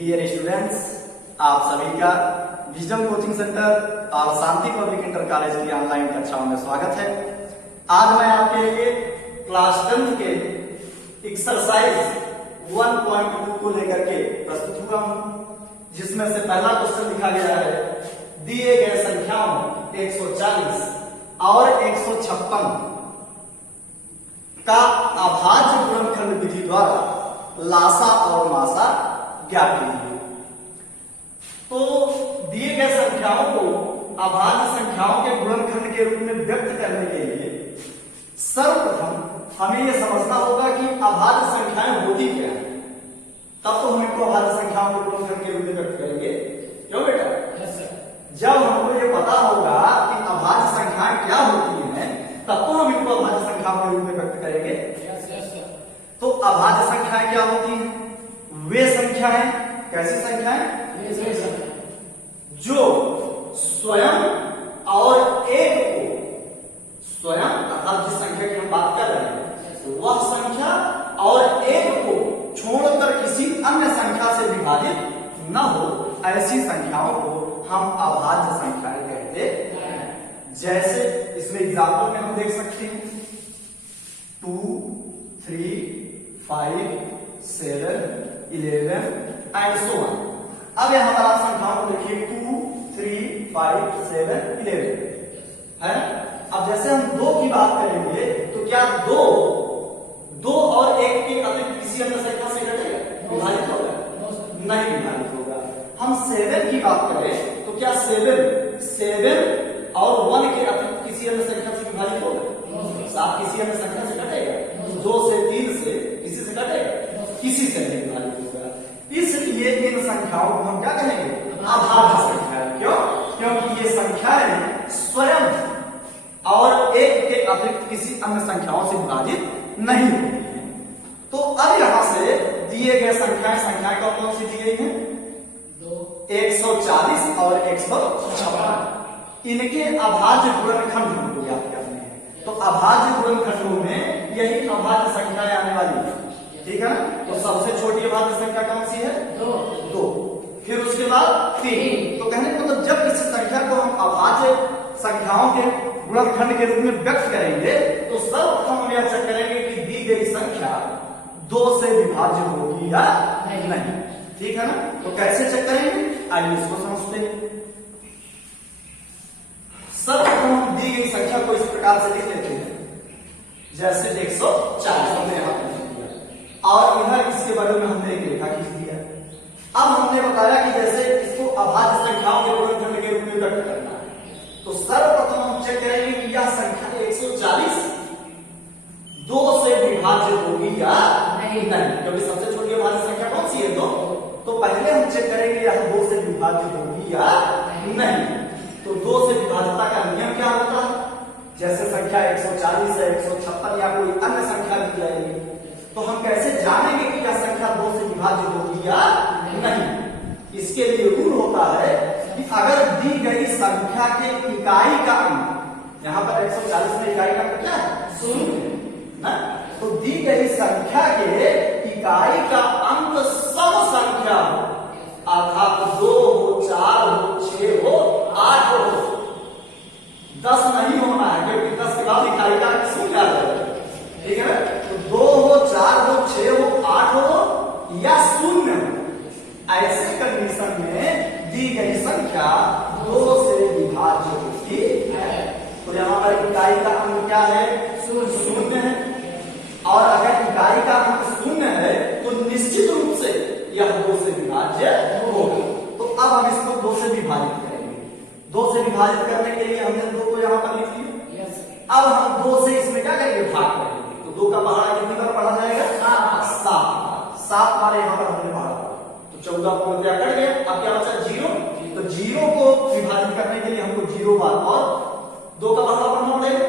Dear students, आप सभी का विजडम कोचिंग सेंटर और शांति पब्लिक इंटर कॉलेज की ऑनलाइन कक्षाओं में स्वागत है। आज मैं आपके लिए क्लास 10 के एक्सरसाइज 1.2 को लेकर के प्रस्तुत हुआ हूं, जिसमें से पहला क्वेश्चन लिखा गया है, दिए गए संख्याओं 140 और 156 का अभाज्य गुणनखंड विधि द्वारा लासा और मासा ज्ञात कीजिए। तो दिए गए संख्याओं को अभाज्य संख्याओं के गुणनखंड के रूप में व्यक्त करने के लिए सर्वप्रथम हमें यह समझना होगा कि अभाज्य संख्याएं होती क्या है, तब तो हम इनको अभाज्य संख्याओं के गुणनखंड के रूप में व्यक्त करेंगे। क्यों बेटा? जब हमको ये पता होगा कि अभाज्य संख्याएं क्या होती हैं, तब तो हम इनको अभाज्य संख्याओं के रूप में व्यक्त करेंगे। तो अभाज्य संख्याएं क्या होती हैं? वे संख्याएं, कैसी संख्याएं? जो स्वयं और एक को, स्वयं अर्थात जिस संख्या की हम बात कर रहे हैं वह संख्या और एक को छोड़कर किसी अन्य संख्या से विभाजित न हो, ऐसी संख्याओं को हम अभाज्य संख्याएं कहते हैं। जैसे इसमें एग्जाम्पल में हम देख सकते हैं 2, 3, 5, 7, 11 एंड सो ऑन। अब यहां पर आप संख्याओं को देखिए 2, 3, 5, 7, 11 है। अब जैसे हम 2 की बात करेंगे तो क्या 2 और 1 के अतिरिक्त किसी अन्य संख्या से घटेगा? विभाजित होगा? नहीं विभाजित होगा। हम 7 की बात करें तो क्या 7 और 1 के अतिरिक्त किसी अन्य संख्या से विभाजित होगा? 7 किसी अन्य संख्या से घटेगा? 2 से 3 से किसी से घटेगा? किसी से नहीं विभाजित होगा। इसलिए इन संख्याओं को हम क्या कहेंगे? अभाज्य संख्या। क्यों? क्योंकि ये संख्याएं स्वयं और एक के अतिरिक्त किसी अन्य संख्याओं से विभाजित नहीं होती हैं। तो अब यहां से दिए गए संख्याएं कौन सी दी गई हैं? 140 और 156। इनके अभाज्य गुणनखंड हमको याद करने हैं। तो अभाज्य गुणनखंडों में यही अभाज्य संख्याएं आने वाली है, ठीक है ना? तो सबसे छोटी अभाज्य संख्या कौन सी है? 2। फिर उसके बाद 3। तो कहने का मतलब जब किसी संख्या को हम अभाज्य संख्याओं के गुणनखंड के रूप में व्यक्त करेंगे तो सर्वप्रथम हम यह चेक करेंगे कि दी गई संख्या 2 से विभाज्य होगी या नहीं, ठीक है ना? तो कैसे चेक करेंगे, आइए इसको समझते हैं। सर्वप्रथम हम दी गई संख्या को इस प्रकार से लिख लेते हैं, जैसे 140 हमने यहां पर और इधर इसके बगल में हमने एक रेखा खींच दिया। अब हमने बताया कि जैसे इसको अभाज्य संख्याओं के गुणनखंड के रूप में व्यक्त करना है, तो सर्वप्रथम हम चेक करेंगे कि यह संख्या 140 2 से विभाज्य होगी या नहीं। क्योंकि सबसे छोटी अभाज्य संख्या कौन सी है? 2। तो पहले हम चेक करेंगे यह 2 से विभाज्य होगी या नहीं। तो 2 से विभाज्यता का नियम क्या होता है? जैसे संख्या 140 है, 156 या कोई अन्य संख्या दी जाएगी, तो हम कैसे जानेंगे कि यह संख्या 2 से विभाज्य होगी या नहीं? इसके लिए रूल होता है कि अगर दी गई संख्या के इकाई का अंक, यहां पर 140 में इकाई का अंक क्या है? 0 ना? तो दी गई संख्या के इकाई का अंक सम संख्या हो, अर्थात 2 हो, 4 हो, 6 हो, 8 हो, 10 नहीं होना है, क्योंकि 10 के बाद इकाई का अंक 0 आ जाएगा, ठीक है ना? तो 2 हो, 4 हो, 6 हो, 8 हो या 0 हो, ऐसे कंडीशन में दी गई संख्या 2 से विभाज्य होती है। तो यहां पर इकाई का अंक क्या है? 0 है। और अगर इकाई का अंक 0 है तो निश्चित रूप से यह 2 से विभाज्य होगा। तो अब हम इसको 2 से विभाजित करेंगे। 2 से विभाजित करने के लिए हमने 2 को यहां पर लिख लिया। अब हम 2 से इसमें क्या करेंगे? भाग करेंगे। तो 2 का पहाड़ा कितनी बार पढ़ा जाएगा? 7 बार यहां पर हमने पढ़ा, तो 14 पूर्णतया कट गया। अब क्या बचा? 0। तो 0 को विभाजित करने के लिए हमको 0 बार और 2 का पहाड़ा पढ़ना पड़ेगा।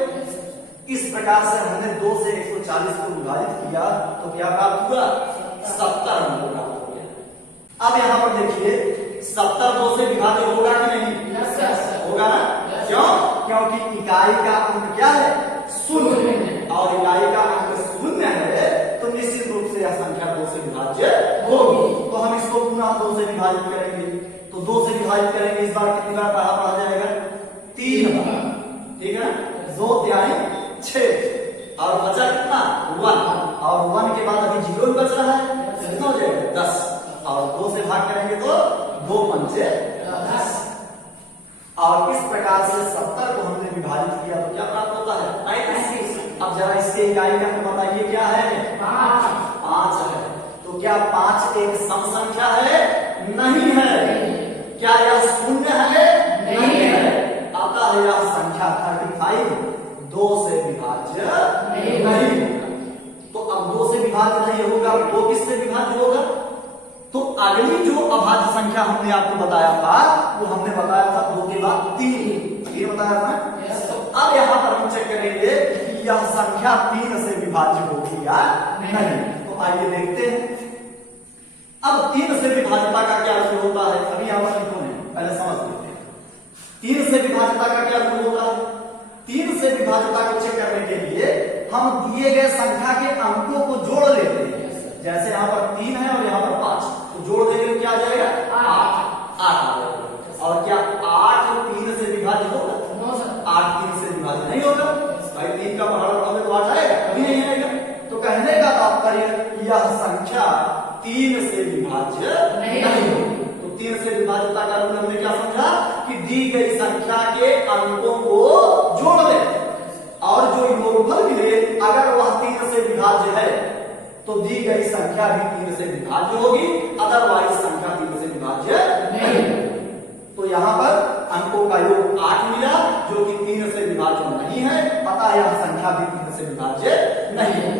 इस प्रकार से हमने 2 से 140 को विभाजित किया तो क्या प्राप्त हुआ? 70 हमको प्राप्त हो गया। अब यहां पर देखिए 70 2 से विभाज्य होगा कि नहीं? होगा ना? क्यों? क्योंकि इकाई का अंक क्या है? 0 और इकाई का अंक 0 है, तो निश्चित रूप से यह संख्या 2 से विभाज्य होगी। तो हम इसको पुनः 2 से विभाजित करेंगे तो 2 से विभाजित करेंगे, इस बार कितनी बार पढ़ा जाएगा? 3 बार, ठीक है। 2 यानी 6 और बचा कितना? 1, और 1 के बाद अभी 0 बच रहा है, कितना हो जाएगा? 10, और 2 से भाग करेंगे तो 2 पंचे 10। और इस प्रकार से 70 को हमने विभाजित किया तो क्या प्राप्त होता है? 35। अब जरा इसके इकाई का बताइए क्या है? 5 है। तो क्या 5 एक सम संख्या है? नहीं है। क्या यह शून्य है? नहीं है। अतः यह संख्या 35 2 से विभाज्य नहीं होगा। तो अब 2 से विभाज्य नहीं होगा, 2 किससे विभाज्य होगा? तो अगली जो अभाज्य संख्या हमने आपको बताया था वो हमने बताया था 2 के बाद 3, ये बताया था। तो अब यहाँ पर हम चेक करेंगे कि यह संख्या 3 से विभाज्य होगी या नहीं। तो आइए देखते हैं। अब 3 से विभाज्यता का क्या रूल होता है? अभी यहाँ पर लिखो नहीं, पहले समझ लेते हैं 3 से विभाज्यता का क्या रूल होता है। 3 से विभाज्यता को चेक करने के लिए हम दिए गए संख्या के अंकों को जोड़ लेते हैं। जैसे यहाँ पर 3 है और यहाँ पर 5, तो जोड़ देंगे क्या आ जाएगा? 8 आ जाएगा। और क्या 8 3 से विभाज्य होगा? 8 3 से विभाज्य नहीं होगा भाई। 3 का पहाड़ तो 8 आएगा? कभी नहीं आएगा। तो कहने का तात्पर्य यह संख्या 3 से विभाज्य नहीं होगी। तो 3 से विभाज्यता का रूल हमने क्या समझा कि दी गई संख्या के अंकों को जोड़ ले और जो योगफल मिले अगर वह 3 से विभाज्य है तो दी गई संख्या भी 3 से विभाज्य होगी, अदरवाइज संख्या 3 से विभाज्य नहीं। तो यहाँ पर अंकों का योग 8 मिला जो कि 3 से विभाज्य नहीं है, अतः यह संख्या भी 3 से विभाज्य नहीं है।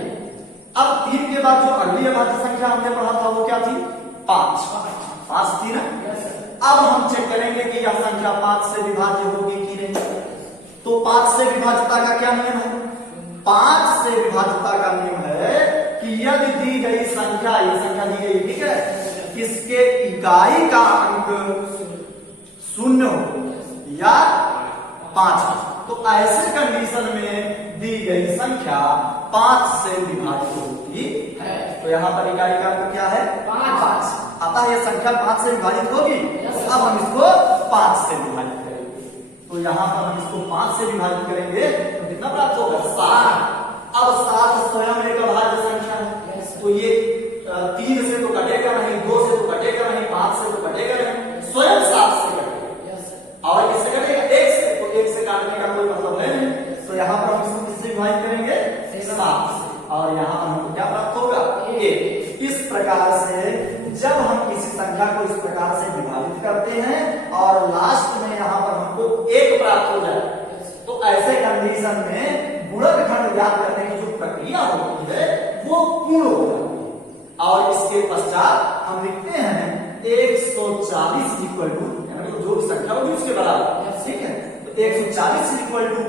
अब 3 के बाद जो अगली अभाज्य संख्या हमने पढ़ा था वो क्या थी? 5 थी ना। अब हम चेक करेंगे कि यह संख्या 5 से विभाज्य होगी कि नहीं। तो 5 से विभाज्यता का क्या नियम है? 5 से विभाज्यता का नियम है कि यदि दी गई संख्या, ये संख्या दी गई, ठीक है, इसके इकाई का अंक 0 हो या 5 तो ऐसे कंडीशन में दी गई संख्या 5 से विभाज्य होती है। तो यहाँ पर इकाई का अंक क्या है? 5। अतः यह संख्या 5 से विभाजित होगी। अब हम इसको 5 से विभाजित करेंगे। तो यहाँ पर हम इसको 5 से विभाजित करेंगे तो कितना प्राप्त होगा? 7। अब 7 स्वयं एक अभाज्य संख्या है। तो ये 3 से तो कटेगा नहीं, 2 से तो कटेगा नहीं, 5 से तो कटेगा नहीं, स्वयं 7 से कटेगा। और किससे कटेगा? 1 से। तो 1 से काटने का कोई मतलब है नहीं। तो यहाँ पर हम इसको किससे विभाजित करेंगे? 7 से। और यहाँ पर हमको क्या प्राप्त होगा? 1। इस प्रकार से जब हम किसी संख्या को इस प्रकार से विभाजित करते हैं और लास्ट में यहाँ पर हमको 1 प्राप्त हो जाए तो ऐसे कंडीशन में गुणनखंड ज्ञात करने की जो प्रक्रिया होती है वो पूर्ण हो जाती है। और इसके पश्चात हम लिखते हैं 140 इक्वल टू, जो भी संख्या होगी उसके बराबर, ठीक है। तो 140 इक्वल टू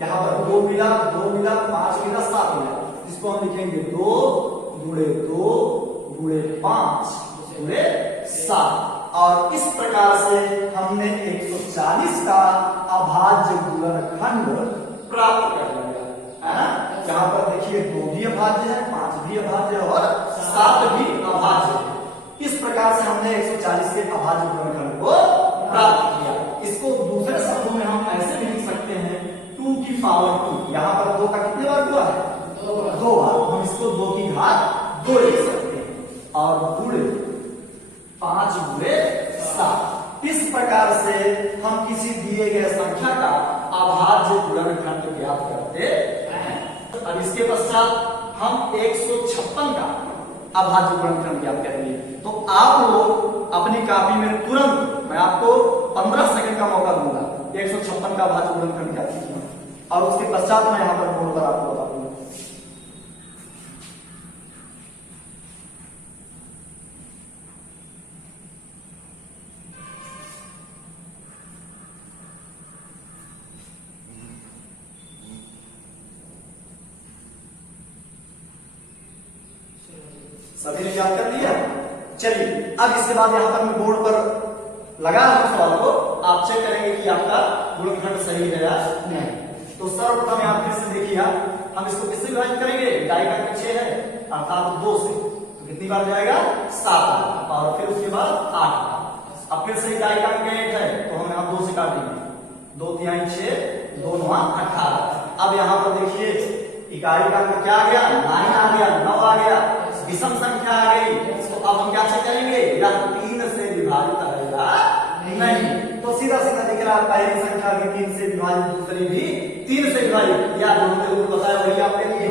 यहाँ पर 2 मिला, 2 मिला, 5 मिला, 7 मिला। इसको हम लिखेंगे 2 गुणे 2 गुणे 5 गुणे 7। और इस प्रकार से हमने 140 का अभाज्य गुणनखंड प्राप्त कर लिया है ना। यहाँ पर देखिए 2 भी अभाज्य है, 5 भी अभाज्य है और 7 भी अभाज्य है। इस प्रकार से हमने 140 के अभाज्य गुणनखंड को प्राप्त किया। इसको दूसरे शब्दों में हम ऐसे भी लिख सकते हैं 2 की पावर 2। यहाँ पर 2 का कितने बार हुआ है? 2 बार। हम इसको 2 की घात 2 लिख सकते हैं और गुणे 5 गुणे 7। इस प्रकार से हम किसी दिए गए संख्या का अभाज्य गुणनखंड ज्ञात करते हैं। अब इसके पश्चात हम 156 का अभाज्य गुणनखंड ज्ञात करेंगे। तो आप लोग अपनी कॉपी में तुरंत, मैं आपको 15 सेकंड का मौका दूंगा, 156 का अभाज्य गुणनखंड ज्ञात कीजिए और उसके पश्चात मैं यहाँ पर बोर्ड पर आपको बता दूंगा। सभी ने याद कर लिया? चलिए अब इसके बाद यहाँ पर मैं बोर्ड पर लगा रहा हूं सवाल को, आप चेक करेंगे कि आपका गुणनखंड सही है या नहीं। तो सर्वप्रथम यहाँ फिर से देखिए, हम इसको किससे विभाजित करेंगे? इकाई का अंक 6 है अर्थात 2 से। तो कितनी बार जाएगा? 7 बार। और फिर उसके बाद 8 बार। अब फिर से इकाई का अंक 8 है तो हम यहाँ 2 से काटेंगे, 2 तिहाई 6, 2 9 18। अब यहाँ पर देखिए इकाई का अंक क्या आ गया, 9 आ गया, 9 आ गया, विषम संख्या आ गई। तो अब हम क्या चेक करेंगे, या 3 से विभाजित रहेगा नहीं। तो सीधा सीधा दिख रहा है पहली संख्या भी 3 से विभाजित, दूसरी भी 3 से विभाजित, या जो हमने रूल बताया वही आपके लिए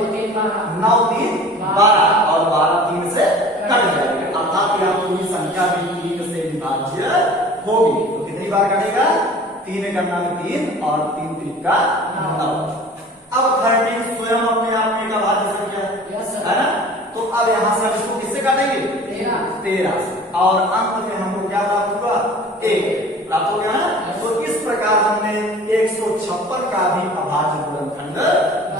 9 3 12 और 12 3 से कट जाएगा, अर्थात यहाँ पूरी संख्या भी 3 से विभाज्य होगी। तो कितनी बार कटेगा, 3 करना में 3 और 3 3 का 9। अब 13 स्वयं अपने आप में एक अभाज्य संख्या है ना, तो अब यहाँ से हम इसको किससे काटेंगे, 13 से, और अंत में हमको क्या प्राप्त होगा, 1 प्राप्त हो गया ना। तो इस प्रकार हमने 156 का भी अभाज्य गुणनखंड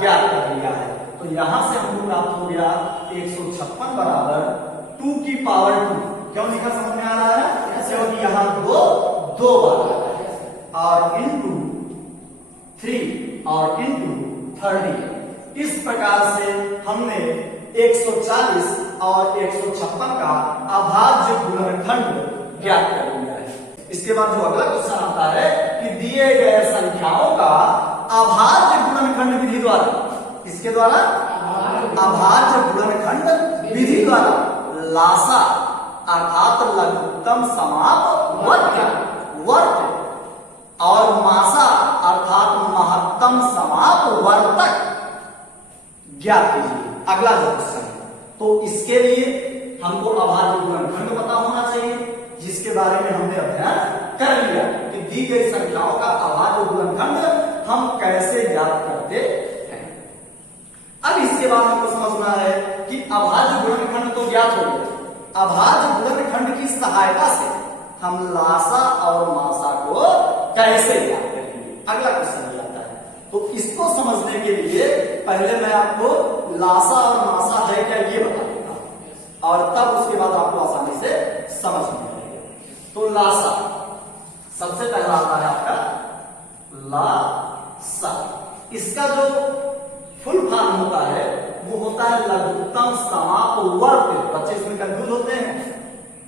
ज्ञात कर लिया है। तो यहाँ से हमको प्राप्त हो गया 156 बराबर 2 की पावर 2। क्यों लिखा समझ में आ रहा है, क्योंकि यहाँ 2 बार और इंटू 3 और इंटू 30। इस प्रकार से हमने 140 और 156 का अभाज्य गुणनखंड ज्ञात कर लिया है। इसके बाद जो अगला क्वेश्चन आता है कि दिए गए संख्याओं का अभाज्य गुणनखंड विधि द्वारा, इसके द्वारा अभाज्य गुणनखंड विधि द्वारा लासा अर्थात लघुत्तम समाप वर्ग और मासा अर्थात महत्तम समाप वर्तक ज्ञात कीजिए। अगला जो क्वेश्चन है, तो इसके लिए हमको अभाज्य गुणनखंड पता होना चाहिए, जिसके बारे में हमने अध्ययन कर लिया कि दी गई संख्याओं का अभाज्य गुणनखंड हम कैसे ज्ञात करते हैं। अब इसके बाद हमको समझना है कि अभाज्य गुणनखंड तो ज्ञात हो गया, अभाज्य गुणनखंड की सहायता से हम लासा और मासा को कैसे ज्ञात करेंगे। अगला क्वेश्चन आता है, तो इसको समझने के लिए पहले मैं आपको लासा और मासा है क्या ये बता देता हूं, और तब उसके बाद आपको आसानी से समझ में आएगा। तो लासा सबसे पहला आता है आपका लासा, इसका जो फुल फॉर्म होता है वो होता है लघुत्तम समाप वर्ग। बच्चे इसमें कंफ्यूज होते हैं,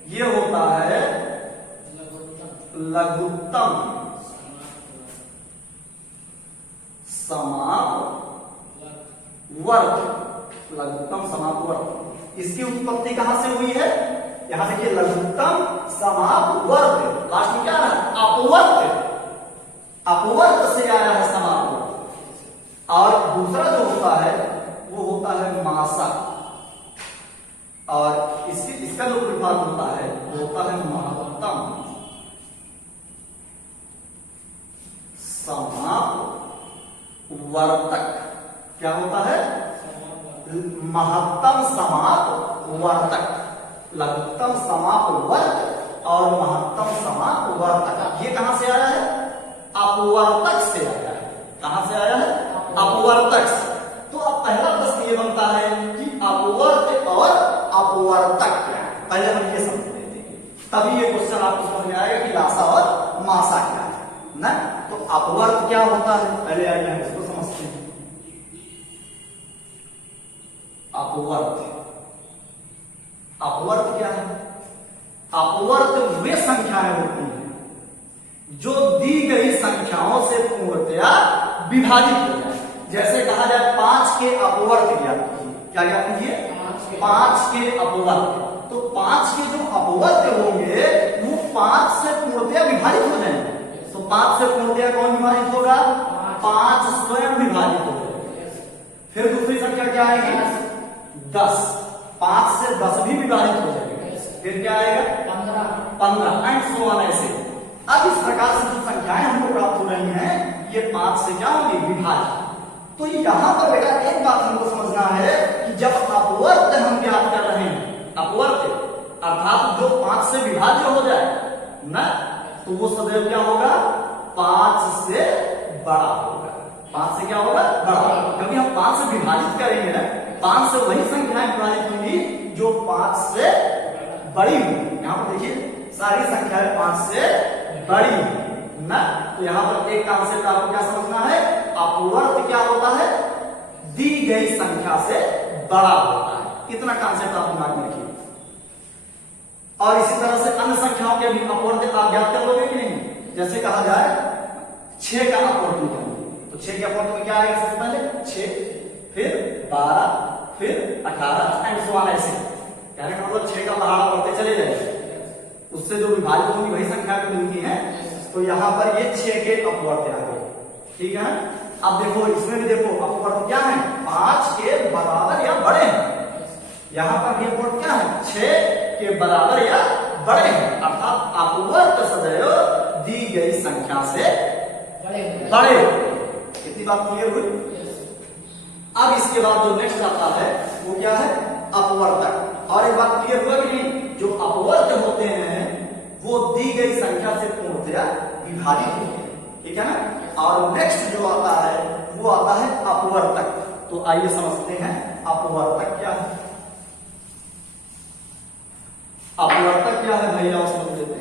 ये होता है लघुत्तम समाप वर्ग, लघुत्तम समाप वर्ग। इसकी उत्पत्ति कहां से हुई है, यहां देखिए लघुत्तम समाप वर्ग, लास्ट में क्या है अपवर्ग, अपवर्ग से आया है समाप वर्ग। और दूसरा जो होता है वो होता है मासा, और इसका जो विभाग होता है वो होता है महत्तम समाप वर्तक। क्या होता है, महत्तम समाप वर्तक, लघुत्तम समाप वर्ग और महत्तम समाप वर्तक। ये कहां से आया है, अपवर्तक से आया है। कहां से आया है, अपवर्तक से। तो अब पहला प्रश्न ये बनता है कि अपवर्त और अपवर्तक क्या है, पहले हम ये समझ लेते हैं, तभी ये क्वेश्चन आपको समझ में आएगा कि लासा और मासा क्या है ना। तो अपवर्त क्या होता है, पहले आइए हम इसको समझते हैं। अपवर्त, अपवर्त क्या है, अपवर्त वे संख्याएं होती हैं जो दी गई संख्याओं से पूर्णतया विभाजित हो जाए। जैसे कहा जाए 5 के अपवर्त ज्ञात कीजिए, क्या ज्ञात कीजिए, 5 के अपवर्त। तो 5 के जो अपवर्त होंगे वो 5 से पूर्णतया विभाजित हो जाएंगे। तो 5 से पूर्णतया कौन विभाजित होगा, 5 स्वयं विभाजित हो जाएगा। फिर दूसरी संख्या क्या आएगी, 10, 5 से 10 भी विभाजित हो जाएगा। फिर क्या आएगा, 15 एंड सो ऑन ऐसे। अब इस प्रकार से जो संख्याएं हमको प्राप्त हो रही हैं ये 5 से क्या होंगी, विभाजित। तो यहां पर बेटा एक बात हमको समझना है कि जब अपवर्त हम ज्ञात कर रहे हैं, अपवर्त अर्थात जो 5 से विभाज्य हो जाए ना, तो वो सदैव क्या होगा, 5 से बड़ा होगा। 5 से क्या होगा, बड़ा, क्योंकि हम 5 से विभाजित करेंगे ना, 5 से वही संख्याएं विभाजित होंगी जो 5 से बड़ी होगी। यहां पर देखिए सारी संख्याएं 5 से बड़ी ना। तो यहां पर एक कॉन्सेप्ट आपको क्या समझना है, अपवर्त क्या होता है, दी गई संख्या से बड़ा होता है। इतना कॉन्सेप्ट आप दिमाग में रखिए। और इसी तरह से अन्य संख्याओं के भी अपवर्त आप ज्ञात कर लोगे कि नहीं? जैसे कहा जाए 6 का अपवर्त निकालिए, तो 6 के अपवर्त में क्या आएगा? सबसे पहले 6, फिर 12, फिर 18 एंड सो ऑन। ऐसे कहने का मतलब 6 का पहाड़ा बढ़ते चले जाएंगे, उससे जो विभाजित होगी वही संख्या को मिलती है। तो यहाँ पर ये 6 के अपवर्त आ गए, ठीक है। अब देखो इसमें भी देखो अपवर्त क्या है? 5 के बराबर या बड़े हैं। यहाँ पर भी अपवर्त क्या है? 6 के बराबर या बड़े हैं, अर्थात अपवर्त सदैव दी गई संख्या से बड़े। इतनी बात क्लियर हुई? अब इसके बाद जो नेक्स्ट आता है वो क्या है? अपवर्तक। और एक बात क्लियर हुआ कि नहीं? जो अपवर्त होते हैं वो दी गई संख्या से पूर्णतया विभाजित होते हैं, ठीक है ना। और नेक्स्ट जो आता है वो आता है अपवर्तक। तो आइए समझते हैं अपवर्तक क्या है। अपवर्तक क्या है भैया, समझ लेते हैं।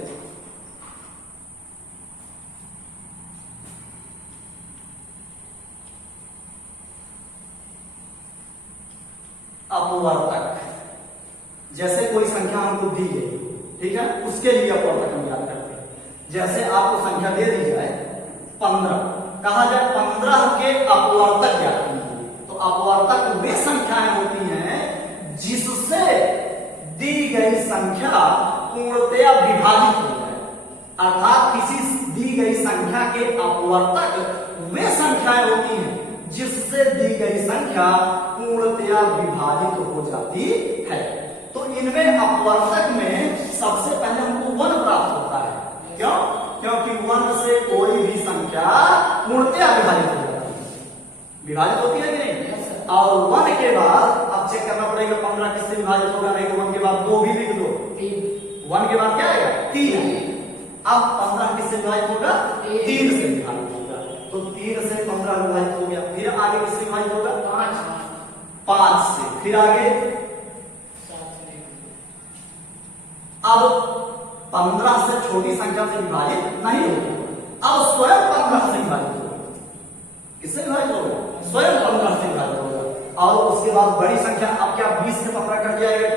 अपवर्तक जैसे कोई संख्या हमको दी गई, ठीक है, उसके लिए अपवर्तक हम याद करते हैं। जैसे आपको संख्या दे दी जाए 15, कहा जाए 15 के अपवर्तक ज्ञात कीजिए, तो अपवर्तक वे संख्याएं होती हैं जिससे दी गई संख्या पूर्णतया विभाजित हो जाए। अर्थात किसी दी गई संख्या के अपवर्तक वे संख्याएं होती हैं जिससे दी गई संख्या पूर्णतया विभाजित हो जाती है। तो इनमें अपवर्तक में सबसे पहले हमको 1 प्राप्त होता है। क्यों? क्योंकि 1 से कोई भी संख्या पूर्णतया विभाजित हो जाती है। विभाजित होती है कि नहीं? और 1 के बाद अब चेक करना पड़ेगा 15 किससे विभाजित होगा, नहीं तो 1 के बाद 2 भी लिख दो। 1 के बाद क्या आएगा? 3। अब 15 किससे विभाजित होगा? 3 से विभाजित होगा। तो 3 से 15 विभाजित हो गया। फिर आगे किससे विभाजित होगा? 5 से। फिर आगे अब 15 से छोटी संख्या से विभाजित नहीं होगा, अब स्वयं 15 से विभाजित होगा। किससे विभाजित होगा? स्वयं 15 से विभाजित होगा। और उसके बाद बड़ी संख्या अब क्या 20 से 15 कट जाएगा?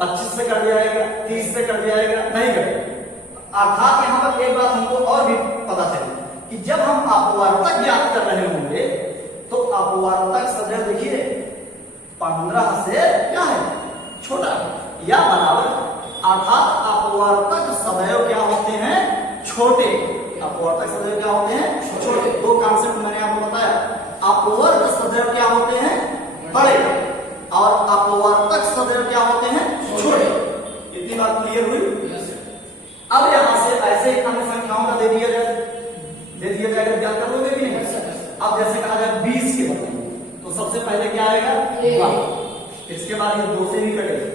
25 से कट जाएगा? 30 से कट जाएगा? नहीं कटेगा। अर्थात यहां पर एक बात हमको और भी पता चली कि जब हम अपवर्तक ज्ञात कर रहे होंगे तो अपवर्तक सदैव देखिए 15 से क्या है? छोटा या बराबर। अर्थात अपवर्तक सदैव क्या होते हैं? छोटे। अपवर्तक सदैव क्या होते हैं? छोटे। दो कॉन्सेप्ट मैंने आपको बताया। अपवर्त सदैव क्या होते हैं? बड़े, और अपवर्तक सदैव क्या होते हैं? छोटे। इतनी बात क्लियर हुई? अब यहां से ऐसे ही अन्य संख्याओं का दे दिया जाएगा, ज्ञात कर लोगे कि नहीं? अब जैसे कहा जाए 20 के बताइए, तो सबसे पहले क्या आएगा? 1। इसके बाद ये 2 से भी कटेगा,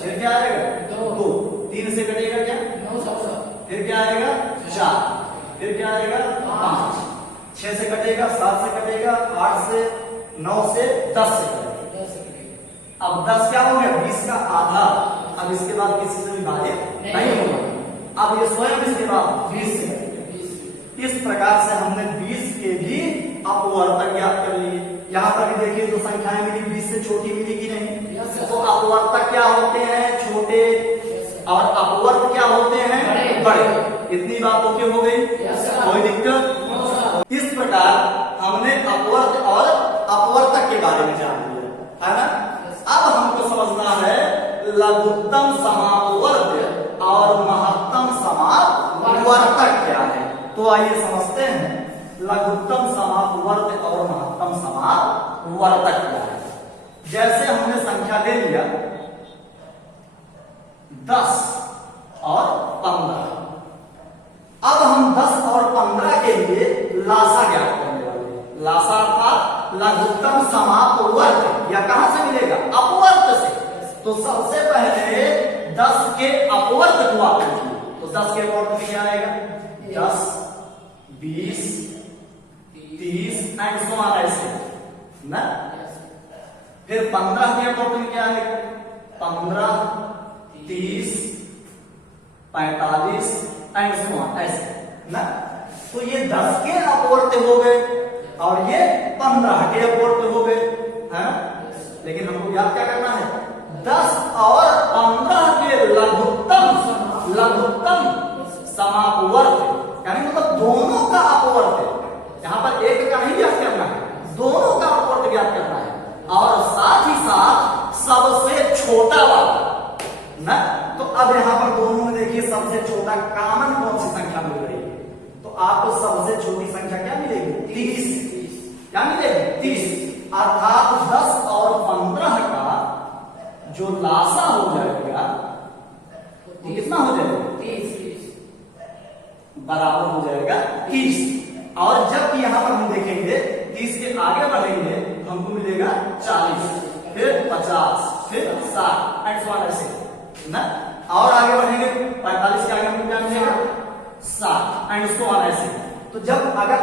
फिर क्या आएगा? 2। 3 से कटेगा क्या? 9। फिर क्या आएगा? 4। फिर क्या आएगा? 5। 6 से कटेगा, 7 से कटेगा, 8 से, 9 से, 10 से कटेगा। अब 10 क्या हो गया? 20 का आधा। अब इसके बाद किसी से विभाजित नहीं होगा। अब ये स्वयं इसके बाद 20 से कटेगा। इस प्रकार से हमने 20 के भी अपवर्तक ज्ञात कर लिए। यहाँ पर भी देखिए जो संख्याएं मिली 20 से छोटी मिली कि नहीं? तो अपवर्तक क्या होते हैं? छोटे, और अपवर्त क्या होते हैं? बड़े। इतनी बात ओके हो गई? कोई दिक्कत? इस प्रकार हमने अपवर्त और अपवर्तक के बारे में जान लिया, है ना। अब हमको समझना है लघुत्तम समापवर्त और महत्तम समापवर्तक क्या है। तो आइए समझते हैं लघुत्तम समापवर्त और महत्तम समापवर्तक क्या है। जैसे हमने संख्या ले लिया 10 और 15, अब हम 10 और 15 के लिए लासा ज्ञात करने वाले हैं। लासा अर्थात लघुत्तम समापवर्त, या कहां से मिलेगा? अपवर्त से। तो सबसे पहले 10 के अपवर्त को आप लीजिए, तो 10 के अपवर्त में क्या आएगा? 10, 20, 30 एंड सो ऑन, ऐसे ना। फिर 15 के अपवर्त में क्या आएगा? 15, 30, 45 एंड सो ऑन, ऐसे ना। तो ये 10 के अपवर्त हो गए और ये 15 के अपवर्त हो गए, है। लेकिन हमको याद क्या करना है? 10 और 15 के सबसे छोटा वाला ना। तो अब यहाँ पर दोनों में देखिए सबसे छोटा कॉमन कौन सी संख्या मिल रही है, तो आपको सबसे छोटी संख्या क्या मिलेगी? 30। क्या मिलेगी? 30। अर्थात 10 और 15 का जो लासा हो जाएगा वो कितना हो जाएगा? 30 बराबर हो जाएगा 30। और जब यहाँ पर हम देखेंगे 30 के आगे बढ़ेंगे हमको मिलेगा 40, फिर 50, फिर 60 एंड सो ऑन ऐसे ना। और आगे बढ़ेंगे 45 के आगे हमको क्या मिलेगा? 60 एंड सो ऑन ऐसे। तो जब अगर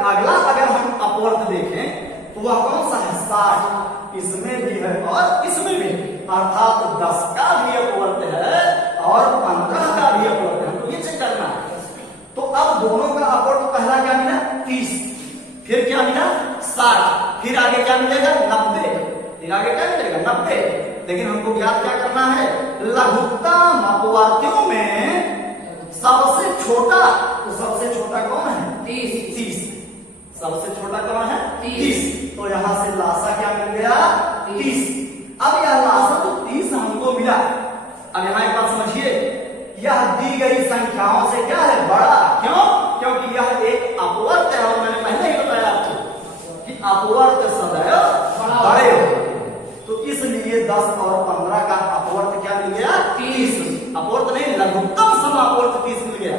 हम अपवर्त देखें तो वह कौन सा है? 60। इसमें भी है और इसमें भी, अर्थात 10 का भी अपवर्त है और 15 का भी अपवर्त है। हमको ये चेक करना है। तो अब दोनों का अपवर्त पहला क्या मिला? 30, फिर क्या मिला? 60, फिर आगे क्या मिलेगा? 90, फिर आगे क्या मिलेगा? 90। लेकिन हमको ज्ञात क्या करना है? लघुत्तम अपवर्तियों में सबसे छोटा, तो सबसे छोटा कौन है? 30। सबसे छोटा कौन है? 30। तो यहां से लासा क्या मिल गया? 30। अब यह लासा तो 30 हमको मिला। अब यहां एक बात समझिए, यह दी गई संख्याओं से क्या है? बड़ा। क्यों? क्योंकि यह एक अपवर्त है और मैंने पहले ही बताया आपको कि अपवर्त सदैव बड़े हो। तो इसलिए 10 और 15 का अपवर्त क्या मिल गया? 30। अपवर्त नहीं, लघुत्तम समापवर्त 30 मिल गया।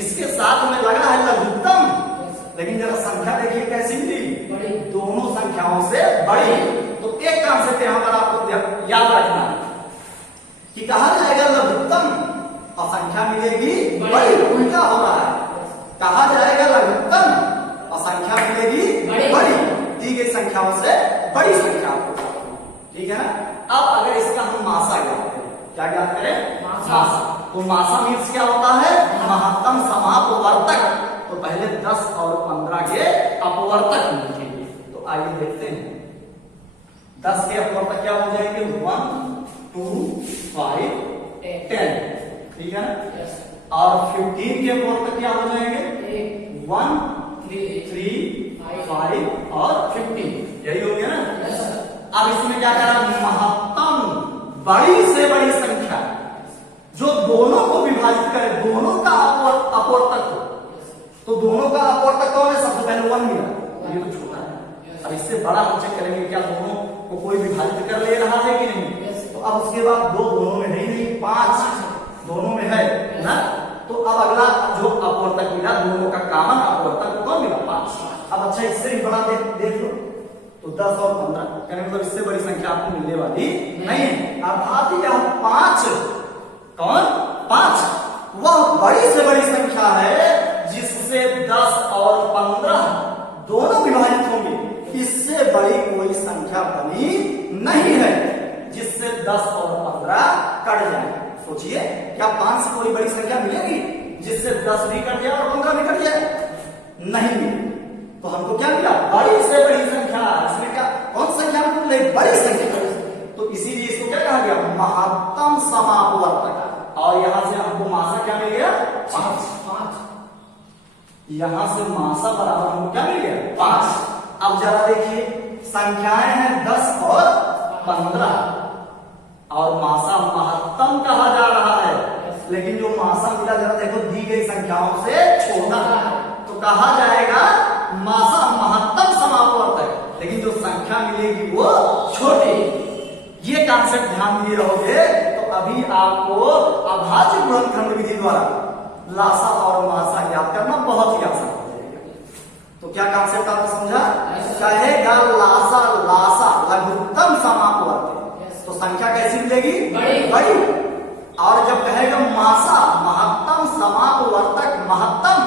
इसके साथ में लगा है लघुत्तम, लेकिन जरा संख्या देखिए कैसी मिली? दोनों संख्याओं से बड़ी। तो एक कॉन्सेप्ट यहां पर आपको याद रखना है कि कहा जाएगा लघुत्तम और संख्या मिलेगी बड़ी। उल्टा हो रहा है, कहा जाएगा लघुत्तम और संख्या मिलेगी बड़ी। दी गई संख्याओं से बड़ी संख्या, ठीक है ना। अब अगर इसका हम मासा ज्ञात करें, क्या ज्ञात करें? मासा। तो मासा मीन्स क्या होता है? महत्तम समापवर्तक। तो पहले 10 और 15 के अपवर्तक लिखेंगे। तो आइए देखते हैं 10 के अपवर्तक क्या हो जाएंगे? 1, 2, 5, 10, ठीक है ना। और 15 के अपवर्तक क्या हो जाएंगे? 1, 3, 5 और 15, यही हो गया ना। अब इसमें क्या करा? महत्तम, बड़ी से बड़ी संख्या जो दोनों को विभाजित करे, दोनों का अपवर्तक हो। तो दोनों का अपवर्तक कौन है? सबसे पहले 1 मिला, ये तो छोटा है। अब इससे बड़ा हम चेक करेंगे क्या दोनों को कोई विभाजित कर ले रहा है कि नहीं। तो अब उसके बाद 2 दोनों में है ही नहीं, 5 दोनों में है ना। तो अब अगला जो अपवर्तक मिला, दोनों का कॉमन अपवर्तक कौन मिला? 5। अब अच्छा इससे भी बड़ा देख लो, तो 10 और 15, यानी मतलब इससे बड़ी संख्या आपको मिलने वाली नहीं है। अर्थात यह 5 कौन? 5 वह बड़ी से बड़ी संख्या है जिससे 10 और 15 दोनों विभाजित होंगे। इससे बड़ी कोई संख्या बनी नहीं है जिससे 10 और 15 कट जाए। सोचिए, क्या 5 से कोई बड़ी संख्या मिलेगी जिससे 10 भी कट जाए और 15 भी कट जाए? नहीं मिलेगी। तो हमको क्या मिला? बड़ी से बड़ी संख्या। इसमें क्या कौन संख्या मिली? बड़ी संख्या। तो इसीलिए इसको क्या कहा गया? महत्तम समापवर्तक। और यहां से हमको मासा क्या मिल गया? 5। यहां से मासा बराबर हमको क्या मिल गया? 5। अब जरा देखिए, संख्याएं हैं 10 और 15 और मासा महत्तम कहा जा रहा है, लेकिन जो मासा मिला जरा देखो दी गई संख्याओं से छोटा, तो कहा जाएगा मासा महत्तम समापवर्तक, लेकिन जो संख्या मिलेगी वो छोटी। ये कॉन्सेप्ट ध्यान दिए रहोगे तो अभी आपको अभाज्य गुणनखंड विधि द्वारा लासा और मासा ज्ञात करना बहुत ही आसान हो जाएगा। तो क्या कॉन्सेप्ट आपने समझा? कहेगा लासा लासा लघुत्तम समापवर्तक, तो संख्या कैसी मिलेगी? बड़ी। और जब कहेगा मासा महत्तम समापवर्तक महत्तम,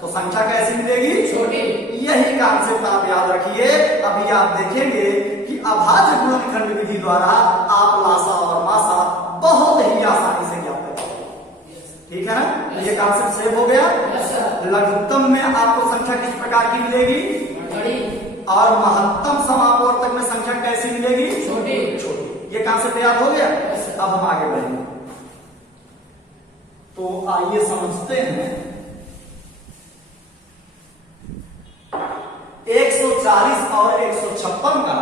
तो संख्या कैसी मिलेगी? छोटी। यही कॉन्सेप्ट आप याद रखिए। अभी आप देखेंगे कि अभाज्य गुणनखंड विधि द्वारा आप लासा और मासा बहुत ही आसानी से ज्ञात कर पाओगे। ठीक है ना? ये कॉन्सेप्ट सेव हो गया। लघुत्तम में आपको संख्या किस प्रकार की मिलेगी? बड़ी। और महत्तम समापवर्तक में संख्या कैसी मिलेगी? छोटी। ये कॉन्सेप्ट याद हो गया। अब हम आगे बढ़ेंगे। तो आइए समझते हैं 140 और 156 का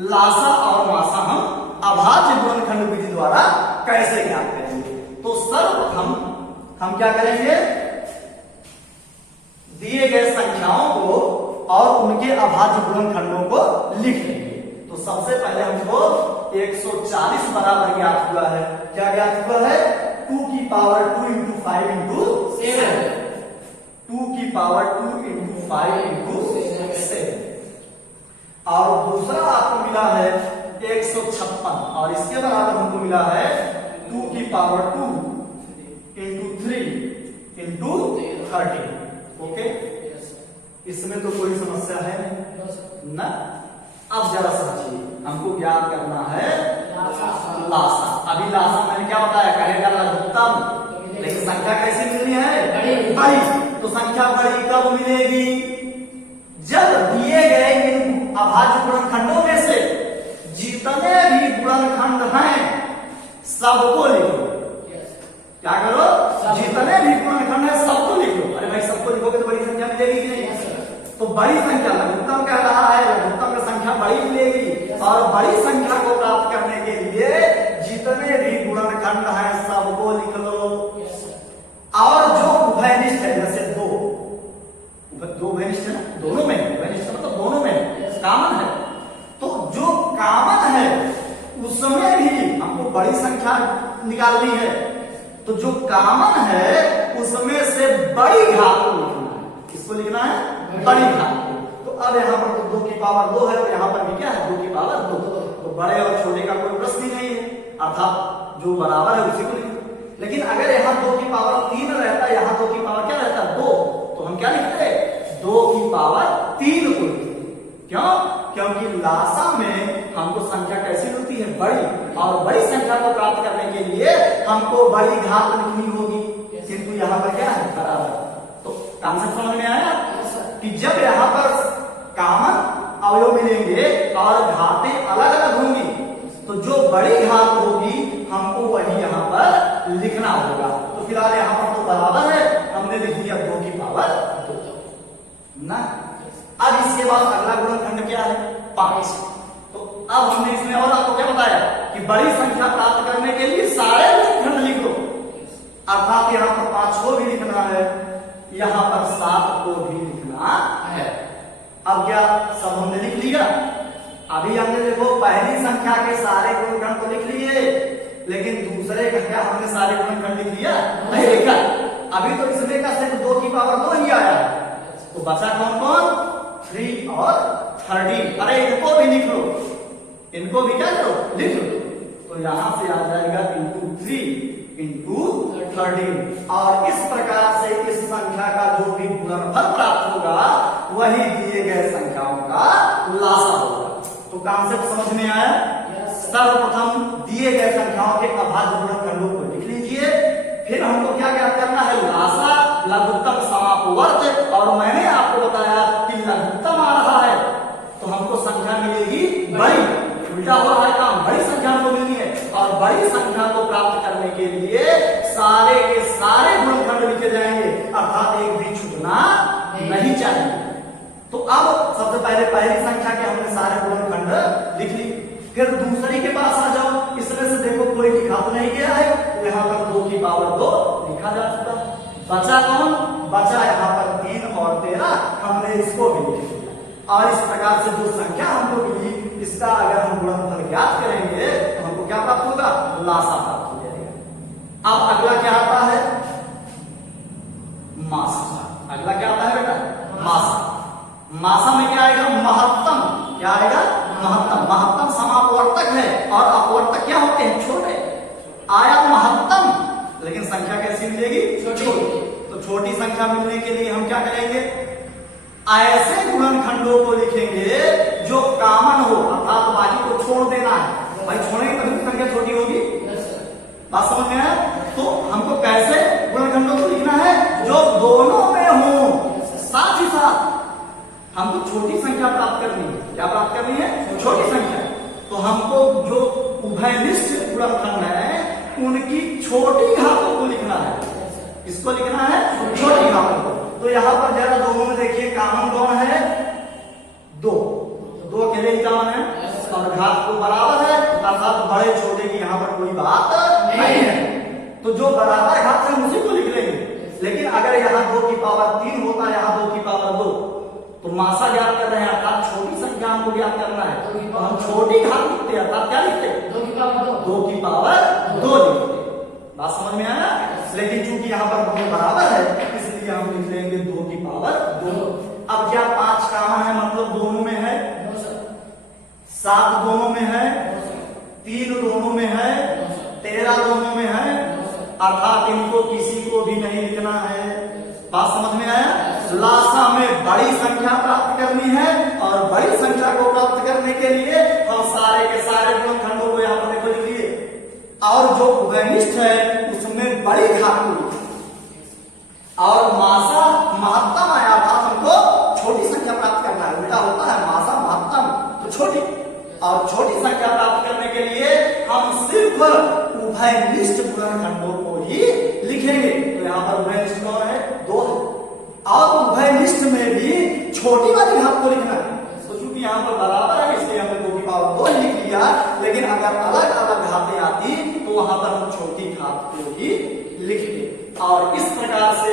लासा और मासा हम अभाज्य गुणनखंड विधि द्वारा कैसे ज्ञात करेंगे। तो सर्वप्रथम हम क्या करेंगे, दिए गए संख्याओं को और उनके अभाज्य गुणनखंडों को लिख लेंगे। तो सबसे पहले हमको 140 बराबर ज्ञात हुआ है। क्या ज्ञात हुआ है? 2 की पावर 2 इंटू 5 इंटू 7, 2 की पावर 2 इंटू 5 इंटू 7। और दूसरा आपको मिला है 156 और इसके बराबर हमको मिला है 2 की पावर 2 इंटू 3 इंटू 30। ओके, इसमें तो कोई समस्या है ना। अब जरा समझिए, हमको ज्ञात करना है लासा। अभी लासा मैंने क्या बताया, कहेगा लघुत्तम, लेकिन संख्या कैसे मिलनी है? बड़ी। तो संख्या बड़ी कब मिलेगी? जब दिए गए इन अभाज्य गुणनखंडों में से जितने भी गुणनखंड हैं सबको लिखो। क्या करो? जितने भी गुणनखंड है सबको लिखो। अरे भाई सबको लिखोगे तो बड़ी संख्या मिलेगी कि नहीं? तो बड़ी संख्या लघुत्तम कह रहा है, लघुत्तम की संख्या बड़ी मिलेगी। और बड़ी संख्या को प्राप्त करने के लिए जितने भी गुणनखंड हैं सबको लिख लो। और जो उभयनिष्ठ है, जैसे दो उभयनिष्ठ है ना, दोनों में उभयनिष्ठ मतलब दोनों में कामन है, तो जो कामन है उसमें भी हमको बड़ी संख्या निकालनी है। तो जो कामन है उसमें से बड़ी घात को लिखना है। किसको लिखना है? बड़ी घात को। तो अब यहाँ पर तो 2 की पावर 2 है, तो यहाँ पर भी क्या है? 2 की पावर 2। तो बड़े और छोटे का कोई प्रश्न ही नहीं है, अर्थात जो बराबर है उसी को लिखो। लेकिन अगर यहाँ 2 की पावर 3 रहता, यहाँ 2 की पावर क्या रहता? 2, तो हम क्या लिखते? 2 की पावर 3 को लिखते। क्यों? क्योंकि लासा में हमको संख्या कैसी मिलती है? बड़ी। और बड़ी संख्या को प्राप्त करने के लिए हमको बड़ी घात लिखनी होगी, किंतु यहाँ पर क्या है? बराबर। तो कॉन्सेप्ट समझ में आया कि जब यहाँ पर कामन अवयव मिलेंगे और घातें अलग अलग होंगी, तो जो बड़ी घात होगी हमको वही यहाँ पर लिखना होगा। तो फिलहाल यहाँ पर तो बराबर है, हमने लिख दिया 2 की पावर 2 ना। अब इसके बाद अगला गुणनखंड क्या है? 5। तो अब हमने इसमें और आपको क्या बताया कि बड़ी संख्या प्राप्त करने के लिए सारे गुणनखंड लिख लो, अर्थात यहाँ पर 5 को भी लिखना है, यहाँ पर 7 को भी लिखना है। अब क्या सब हमने लिख लिया? अभी हमने देखो पहली संख्या के सारे गुणनखंड को लिख लिए, लेकिन दूसरे का क्या हमने सारे गुणनखंड लिख लिया? नहीं लिखा। अभी तो इसमें का सिर्फ 2 की पावर 2 ही आया है। तो बचा कौन कौन? 3 और 13। अरे इनको भी लिख लो, इनको भी क्या करो? लिख लो। तो यहां से आ जाएगा इंटू 3 इंटू 13। और इस प्रकार से इस संख्या का जो भी गुणनफल प्राप्त होगा वही दिए गए संख्याओं का लासा होगा। तो कॉन्सेप्ट समझ में आया? सर्वप्रथम दिए गए संख्याओं के अभाज्य गुणनखंडों को लिख लीजिए, फिर हमको क्या ज्ञात करना है? लासा, लघुत्तम, समापवर्त। और मैंने आपको बताया कि लघुत्तम आ रहा है तो हमको संख्या मिलेगी बड़ी। उल्टा हो रहा है काम, बड़ी संख्या को मिलनी है। और बड़ी संख्या को प्राप्त करने के लिए सारे के सारे गुणनखंड लिखे जाएंगे, अर्थात एक भी छूटना नहीं चाहिए। तो अब सबसे पहले पहली संख्या के हमने सारे गुणनखंड लिख ली, फिर दूसरी के पास आ जाओ। इसमें से देखो कोई लिखा तो नहीं गया है, तो यहाँ पर 2 की पावर 2 लिखा जा चुका। बचा कौन? बचा यहाँ पर 3 और 13, हमने इसको भी लिख लिया। और इस प्रकार से जो संख्या हमको मिली, इसका अगर हम गुणनफल ज्ञात करेंगे तो हमको क्या प्राप्त होगा? लासा प्राप्त हो जाएगा। अब अगला क्या आता है? मासा। अगला क्या आता है बेटा? मासा। मासा में क्या आएगा? महत्तम। क्या आएगा? महत्तम। महत्तम समापवर्तक है और अपवर्तक क्या होते हैं? छोटे। आया महत्तम, लेकिन संख्या कैसी मिलेगी? छोटी। तो छोटी संख्या मिलने के लिए हम क्या करेंगे? ऐसे गुणनखंडों को लिखेंगे जो कामन हो, अर्थात बाकी को छोड़ देना है। भाई छोड़ेंगे तभी संख्या छोटी होगी। बात समझ में आया? तो हमको कैसे गुणनखंडों को लिखना है? जो दोनों में हो, साथ ही साथ हमको छोटी संख्या प्राप्त करनी है। क्या प्राप्त करनी है? छोटी संख्या। तो हमको जो उभयनिष्ठ गुणनखंड है उनकी छोटी घातों को लिखना है। किसको लिखना है? छोटी घातों को। तो यहाँ पर जरा दोनों में देखिए कामन कौन है? 2 अकेले ही कामन है। अब घात को बराबर है अर्थात बड़े छोटे की यहाँ पर कोई बात नहीं है, तो जो बराबर घात है उसी को लिख लेंगे। लेकिन अगर यहाँ 2 की पावर 3 होता है, यहाँ 2 की पावर 2, तो मासा ज्ञात कर रहे हैं अर्थात छोटी संख्या हमको ज्ञात करना है, तो हम छोटी घात लिखते हैं अर्थात क्या लिखते हैं 2 की पावर 2 लिखते हैं। बात समझ में आया? लेकिन चूंकि यहाँ पर दोनों बराबर है इसलिए हम लिख लेंगे 2 की पावर 2। अब क्या 5 कॉमन है मतलब दोनों में है, 7 दोनों में है, 3 दोनों में है, 13 दोनों में है, अर्थात इनको किसी को भी नहीं लिखना है। बात समझ में आया? लासा में बड़ी संख्या प्राप्त करनी है और बड़ी संख्या को प्राप्त करने के लिए हम सारे के सारे गुणनखंडों को यहाँ पर देखो लिख लिए, और जो उभयनिष्ठ है उसमें बड़ी घात को और मासा महत्तम है अर्थात हमको छोटी संख्या प्राप्त करना है। उल्टा होता है मासा महत्तम तो छोटी, और छोटी संख्या प्राप्त करने के लिए हम सिर्फ उभयनिष्ठ गुणनखंडों को ही लिखेंगे। तो यहाँ पर उभयनिष्ठ कौन है 2 है, और उभयनिष्ठ में भी छोटी वाली घात को लिखना है। तो चूंकि यहाँ पर बराबर है इसलिए हमने 2 की पावर 2 लिख लिया, लेकिन अगर अलग अलग घातें आती तो वहां पर हम छोटी घात को ही लिखते। और इस प्रकार से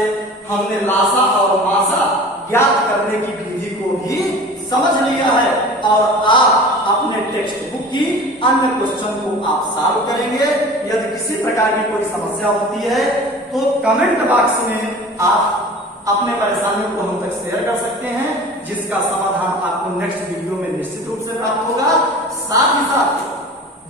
हमने लासा और मासा ज्ञात करने की विधि को भी समझ लिया है, और आप अपने टेक्स्ट बुक की अन्य क्वेश्चन को आप सॉल्व करेंगे। यदि किसी प्रकार की कोई समस्या होती है तो कमेंट बॉक्स में आप अपने परेशानियों को हम तक शेयर कर सकते हैं, जिसका समाधान आपको नेक्स्ट वीडियो में निश्चित रूप से प्राप्त होगा। साथ ही साथ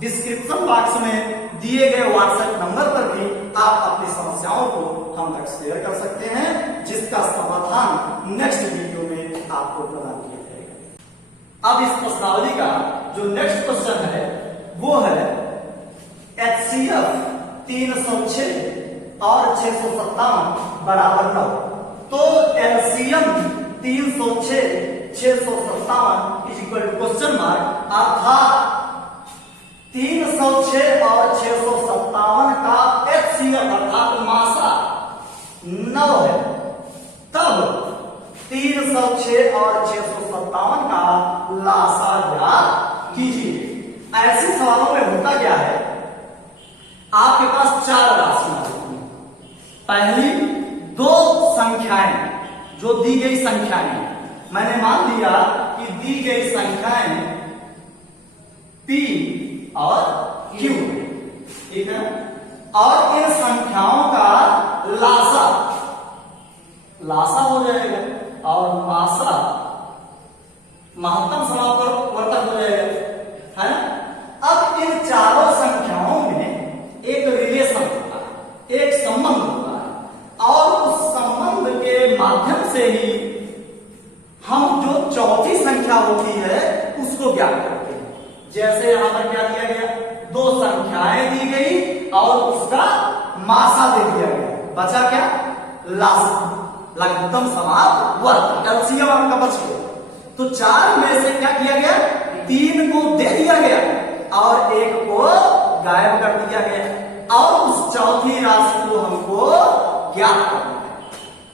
डिस्क्रिप्शन बॉक्स में दिए गए व्हाट्सएप नंबर पर भी आप अपनी समस्याओं को हम तक शेयर कर सकते हैं, जिसका समाधान नेक्स्ट वीडियो में आपको प्रदान किया जाएगा। अब इस प्रश्नावली का जो नेक्स्ट क्वेश्चन है वो है HCF 306 और 657 बराबर 9। तो LCM 306 657 is equal to question mark, अर्थात 306 और 657 का HCF अर्थात मासा 9 है, तब 306 और 657 का लासा ज्ञात कीजिए। ऐसे सवालों में होता क्या है, आपके पास 4 राशियां होती हैं। पहली 2 संख्याएं जो दी गई संख्याएं, मैंने मान लिया कि दी गई संख्याएं P और Q, ठीक है, और इन संख्याओं का लासा हो जाएगा और मासा महत्तम समापवर्तक हो जाएगा, है ना। अब इन चारों संख्याओं में एक रिलेशन होता है, एक संबंध होता है, और उस संबंध के माध्यम से ही हम जो चौथी संख्या होती है उसको ज्ञात करते हैं। जैसे यहां पर क्या दिया गया, 2 संख्याएं दी गई और उसका मासा दे दिया गया, बचा क्या लासा, लघुत्तम समापवर्तक, LCM आपका बच गया। तो 4 में से क्या किया गया, 3 को दे दिया गया और 1 को गायब कर दिया गया, और उस चौथी राशि को हमको ज्ञात करना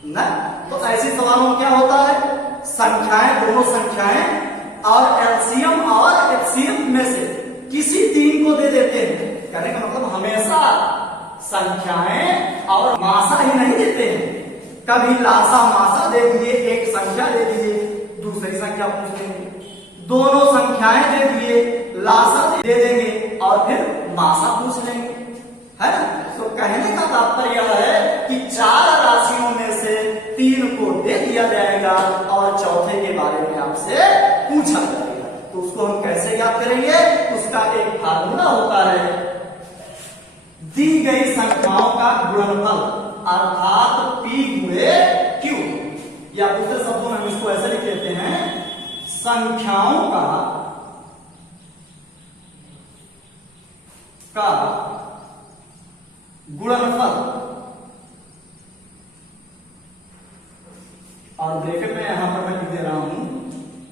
है ना। तो ऐसे सवालों में क्या होता है, संख्याएं, दोनों संख्याएं और LCM और HCF में से किसी 3 को दे देते हैं। कहने का मतलब हमेशा संख्याएं और मासा ही नहीं देते हैं, कभी लासा मासा दे दिए, एक संख्या दे दिए, दूसरी संख्या पूछ लेंगे, दोनों संख्याएं दे दिए, लासा दे देंगे और फिर मासा पूछ लेंगे, है ना। तो कहने का तात्पर्य यह है कि 4 राशियों में से 3 को दे दिया जाएगा और चौथे के बारे में आपसे पूछा जाएगा। तो उसको हम कैसे याद करेंगे, उसका एक फार्मूला होता है, दी गई संख्याओं का गुणनफल अर्थात P गुणे Q, या दूसरे शब्दों में हम इसको ऐसे लिख लेते हैं, संख्याओं का गुणनफल, और ब्रैकेट में यहां पर मैं लिख दे रहा हूं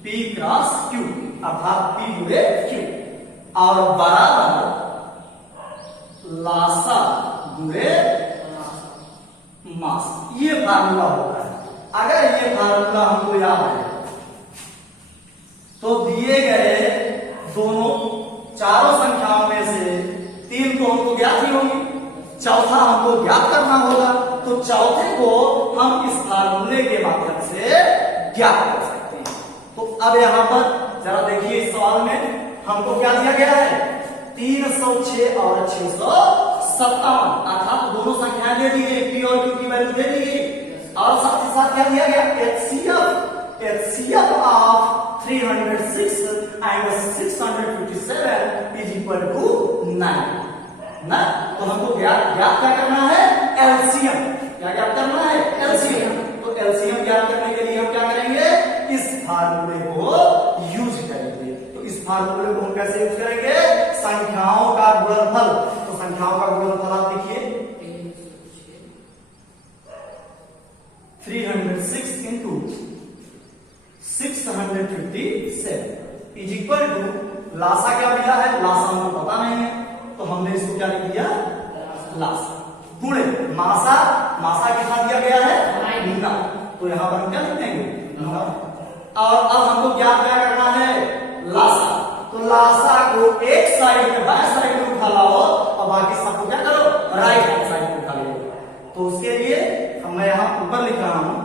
P क्रॉस Q अर्थात P गुणे Q, और बराबर लासा गुणे मास, ये फार्मूला होता है। अगर ये फार्मूला हमको याद है तो दिए गए दोनों चारों संख्याओं में से 3 तो हमको ज्ञात ही होंगी, चौथा हमको ज्ञात करना होगा। तो चौथे को हम इस फार्मूले के माध्यम से ज्ञात कर सकते हैं। तो अब यहां पर जरा देखिए, इस सवाल में हमको क्या दिया गया है, 306 और 657, अर्थात दोनों संख्याएं दे दी गई, p और q की वैल्यू दे दी गई, और साथ ही साथ क्या दिया गया, HCF of 306 and 657 is equal to 9 ना। तो हमको ज्ञात क्या करना है, एलसीएम। क्या ज्ञात करना है, एलसीएम। तो एलसीएम ज्ञात करने के लिए हम क्या करेंगे, इस फार्मूले को यूज करेंगे। तो इस फार्मूले को हम कैसे यूज करेंगे, संख्याओं का गुणनफल। तो संख्याओं का गुणनफल आप देखिए, 306 इंटू 657 इज इक्वल टू, लासा क्या मिला है, लासा हमको पता नहीं है, तो हमने इसको क्या लिख दिया, लासा गुणे मासा। मासा कितना दिया गया है, 9, तो यहां पर हम क्या लिख देंगे, 9। और अब हमको ज्ञात क्या करना है, लासा। तो लासा को एक साइड में, बाएं साइड में उठा लाओ और बाकी सबको क्या करो, राइट हैंड साइड में उठा लो। तो उसके लिए मैं यहां ऊपर लिख रहा हूं,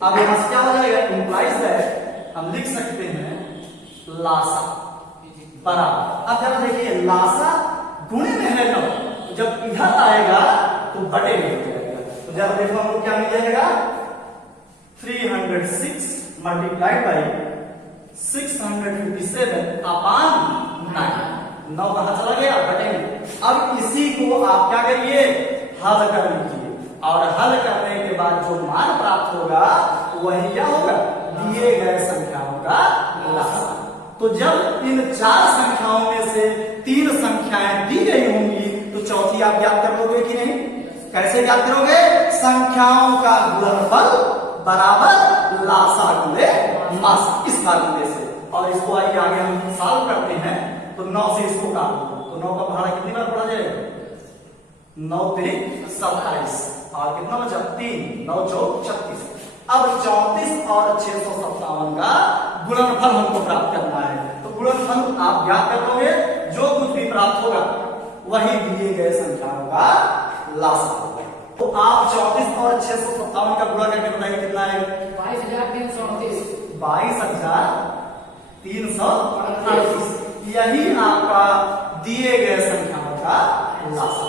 अब यहां से क्या हो जाएगा, इंप्लाइज दैट हम लिख सकते हैं लासा बराबर। अब जरा देखिए, लासा गुणे में है 9, जब इधर आएगा तो बटे में हो जाएगा। तो जरा देखो हमको क्या मिल जाएगा, 306 मल्टीप्लाइड बाई 657 अपान 9 कहां चला गया, बटे में। अब इसी को आप क्या करिए, हल कर लीजिए, और हल करने के बाद जो मान प्राप्त होगा वही क्या होगा, दिए गए संख्याओं का लासा। तो जब इन 4 संख्याओं में से 3 संख्याएं दी गई होंगी तो चौथी आप ज्ञात कर लोगे कि नहीं, कैसे ज्ञात करोगे, संख्याओं का गुणनफल बराबर लासा गुणे मासा, इस फार्मूले से। और इसको आइए आगे हम सॉल्व करते हैं। तो 9 से इसको काट दो, तो 9 का भाड़ा कितनी बार पड़ा जाएगा, 9 3 27, और कितना बचा, 3 9 4 36। अब 34 और 657 का गुणनफल हमको प्राप्त करना है। तो गुणनफल आप ज्ञात कर लोगे, जो कुछ भी प्राप्त होगा वही दिए गए संख्याओं का लासा होगा। तो आप 34 और 657 का गुणा करके बताइए कितना है, 22,338। यही आपका दिए गए संख्याओं का लासा।